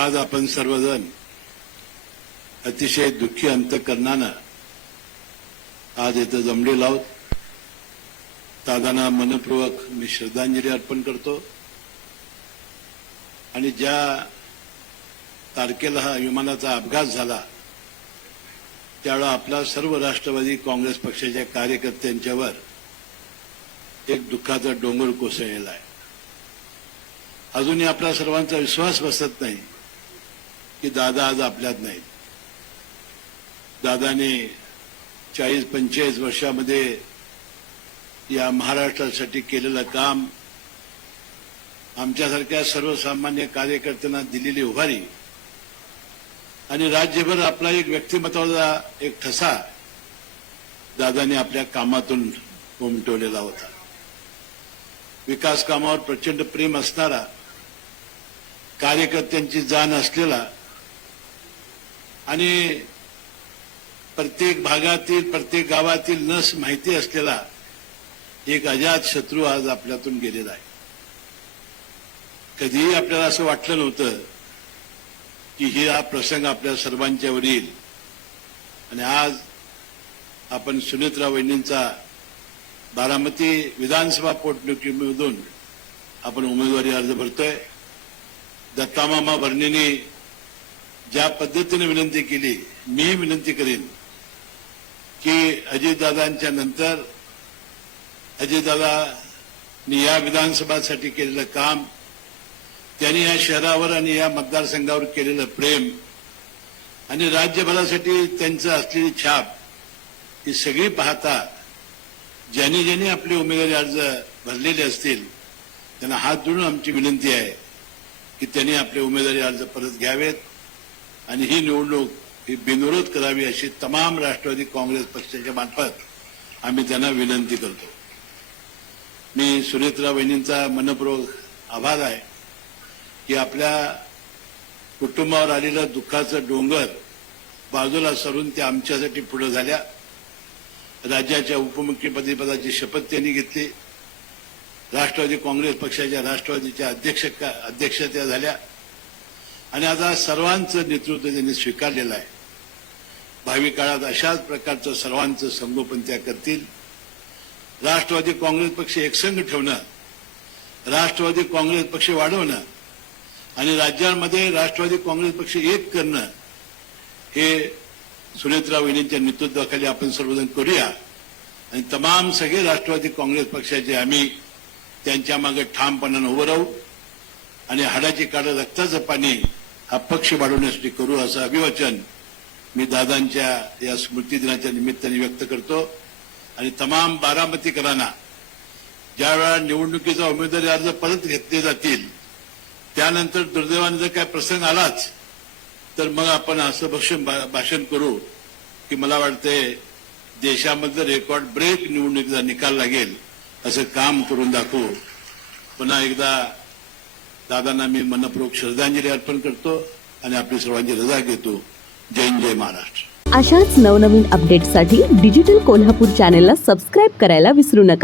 आज आपण सर्वजण अतिशय दुःखी अंतःकरणानं आज इथं जमलेलो आहोत. दादांना मनपूर्वक मी श्रद्धांजली अर्पण करतो. आणि ज्या तारखेला हा विमानाचा अपघात झाला त्यावेळेला आपला सर्व राष्ट्रवादी काँग्रेस पक्षाच्या कार्यकर्त्यांच्यावर एक दुःखाचा डोंगर कोसळलेला आहे. अजूनही आपला सर्वांचा विश्वास बसत नाही की दादा आज आपल्यात नाहीत. दादाने 40-45 वर्षामध्ये या महाराष्ट्रासाठी केलेलं काम, आमच्यासारख्या सर्वसामान्य कार्यकर्त्यांना दिलेली उभारी आणि राज्यभर आपला एक व्यक्तिमत्वाचा एक ठसा दादाने आपल्या कामातून उमटवलेला होता. विकास कामावर प्रचंड प्रेम असणारा, कार्यकर्त्यांची जाण असलेला आणि प्रत्येक भागातील प्रत्येक गावातील नस माहिती असलेला एक अजात शत्रू आज आपल्यातून गेलेला आहे. कधीही आपल्याला असं वाटलं नव्हतं की हा प्रसंग आपल्या सर्वांच्यावर येईल. आणि आज आपण सुनेत्रा वहिनींचा बारामती विधानसभा पोटनिवडणुकीमधून आपण उमेदवारी अर्ज भरतोय. दत्तामामा भरणेंनी ज्या पद्धतीने विनंती केली, मी विनंती करेन की अजितदादांच्या नंतर अजितदादांनी या विधानसभासाठी केलेलं काम, त्यांनी या शहरावर आणि या मतदारसंघावर केलेलं प्रेम आणि राज्यभरासाठी त्यांचं असलेली छाप ही सगळी पाहता ज्यांनी ज्यांनी आपले उमेदवारी अर्ज भरलेले असतील त्यांना हात जोडून आमची विनंती आहे की त्यांनी आपले उमेदवारी अर्ज परत घ्यावेत आणि ही निवडणूक ही बिनविरोध करावी अशी तमाम राष्ट्रवादी काँग्रेस पक्षाच्या मार्फत आम्ही त्यांना विनंती करतो. मी सुनेत्रा वहिनींचा मनपूर्वक आभार आहे की आपल्या कुटुंबावर आलेलं दुःखाचं डोंगर बाजूला सरून त्या आमच्यासाठी पुढे झाल्या. राज्याच्या उपमुख्यपदाची शपथ त्यांनी घेतली. राष्ट्रवादी काँग्रेस पक्षाच्या राष्ट्रवादीच्या अध्यक्ष त्या झाल्या आणि आता सर्वांचं नेतृत्व त्यांनी स्वीकारलेलं आहे. भावी काळात अशाच प्रकारचं सर्वांचं संगोपन त्या करतील. राष्ट्रवादी काँग्रेस पक्ष एकसंघ ठेवणं, राष्ट्रवादी काँग्रेस पक्ष वाढवणं आणि राज्यांमध्ये राष्ट्रवादी काँग्रेस पक्ष एक करणं हे सुनेत्रा वहिनींच्या नेतृत्वाखाली आपण सर्वजण करूया. आणि तमाम सगळे राष्ट्रवादी काँग्रेस पक्षाचे आम्ही त्यांच्या मागे ठामपणानं उभं राहू आणि हाडाची काढं रक्ताचं पाणी हा पक्ष वाढवण्यासाठी करू असं अभिवचन मी दादांच्या या स्मृती दिनाच्या निमित्ताने व्यक्त करतो. आणि तमाम बारामतीकरांना ज्यावेळा निवडणुकीचा उमेदवारी अर्ज परत घेतले जातील त्यानंतर दुर्दैवाने जर काय प्रसंग आलाच तर मग आपण असं भाषण करू की मला वाटतंय देशामध्ये रेकॉर्ड ब्रेक निवडणुकीचा निकाल लागेल असं काम करून दाखवू. पुन्हा एकदा दादांना मी मनपूर्वक श्रद्धांजली अर्पण करतो आणि आपली सर्वांची रजा घेतो. जय हिंद, जय महाराष्ट्र. अशाच नवनवीन अपडेट्ससाठी डिजिटल कोल्हापूर चॅनेलला सबस्क्राईब करायला विसरू नका.